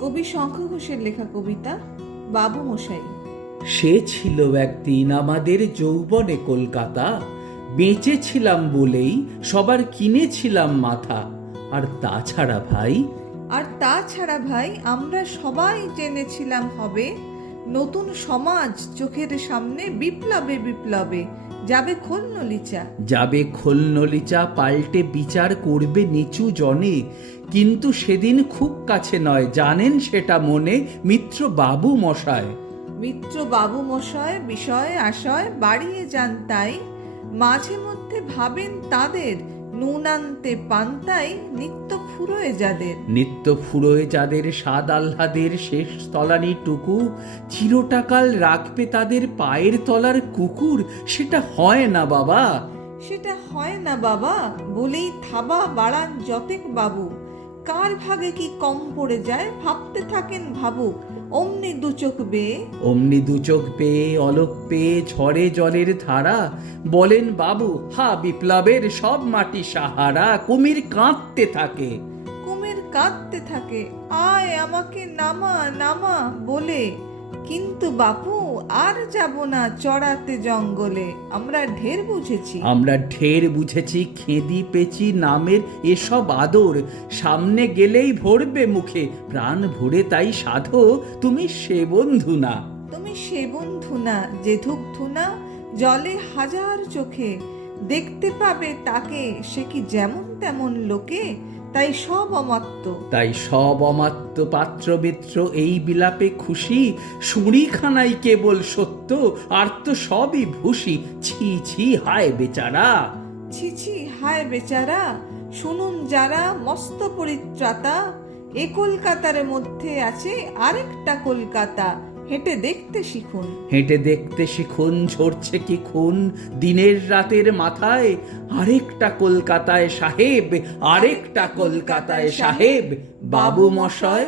কবি শঙ্খ ঘোষের লেখা কবিতা বাবু মশাই। সে ছিল একদিন আমাদের যৌবনে কলকাতা বেঁচেছিলাম বলেই সবার কিনেছিলাম মাথা। আর তাছাড়া ভাই? আর তাছাড়া ভাই আমরা সবাই জেনেছিলাম হবে নতুন সমাজ চোখের সামনে বিপ্লবে বিপ্লবে যাবে খোলনলিচা যাবে খোলনলিচা পাল্টে বিচার করবে নিচু জনে। কিন্তু সেদিন খুব কাছে নয় জানেন সেটা মনে মিত্র বাবু মশায়। মিত্র বাবু মশায় বিষয় আশয় বাড়িয়ে যান তাই। মাঝে মধ্যে ভাবেন তাদের নুন আনতে পান্তাই নিত্য ফুরোয় যাদের। নিত্য ফুরোয় যাদের সাদ আহ্লাদের শেষ তলানি টুকু চিরটাকাল রাখবে তাদের পায়ের তলার কুকুর সেটা হয় না বাবা। সেটা হয় না বাবা বলেই থাবা বাড়ান যতেক বাবু। কার ভাগে কি কম পড়ে যায় ভাবতে থাকেন ভাবুক অমনি দুচোখ বেয়ে। অমনি দুচোখ পেয়ে অলক পেয়ে ঝড়ে জলের ধারা। বলেন বাবু হা বিপ্লবের সব মাটি সাহারা কুমির কাঁদতে থাকে। কুমির কাঁদতে থাকে আয় আমাকে নামা নামা বলে। কিন্তু বাপু আর যাব না চড়াতে জঙ্গলে। আমরা ঢের বুঝেছি। আমরা ঢের বুঝেছি খেদি পেচি নামের এসব আদর। সামনে গেলেই ভরবে মুখে প্রাণ ভরে তাই সাধো তুমি সে বন্ধু না। তুমি সে বন্ধু না যে ধূপ না জলে হাজার চোখে। দেখতে পাবে তাকে সে কি যেমন তেমন লোকে? তাই সব অমাত্য। তাই সব অমাত্য পাত্র মিত্র এই বিলাপে খুশি সুড়িখানাই কেবল সত্য আর তো সবই ভূষি। ছি ছি হায় বেচারা। ছি ছি হায় বেচারা শুনুন যারা মস্ত পরিত্রাতা এ কলকাতার মধ্যে আছে আরেকটা কলকাতা হেঁটে দেখতে শিখুন। হেঁটে দেখতে শিখুন, ঝরছে কি খুন? দিনের রাতের মাথায় আরেকটা কলকাতায় সাহেব, আরেকটা কলকাতায় সাহেব। বাবু মশায়